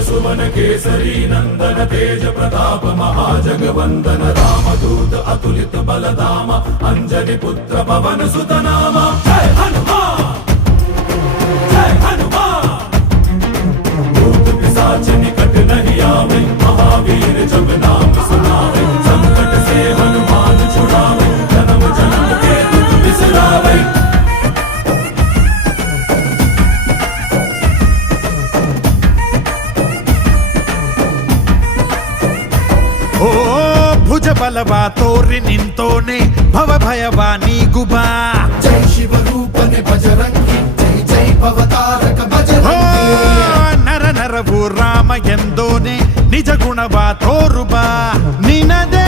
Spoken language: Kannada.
सुवन केसरी नंदन तेज प्रताप महाजगवंदन रामदूत अतुलित बलधाम अंजनी पुत्र पवन सुत नाम जय हनुमान जय हनुमान। भूत पिशाच निकट नहीं आवे महावीर जब नाम सुनावे संकट से हनुमान छुड़ावे जन्म जन्म के दुख बिसरावे। ಓ ಭುಜ ಬಲವಾ ತೋರಿ ನಿಂತೋನೆ ಭವ ಭಯವಾ ನೀಗುಬಾ जय शिव रूपने बजरंगी जय जय भवतारक बजरंगी। ನರ ನರವು ರಾಮ ಎಂದೋನೆ ನಿಜ ಗುಣವಾ ತೋರುಬಾ ನಿನದೆ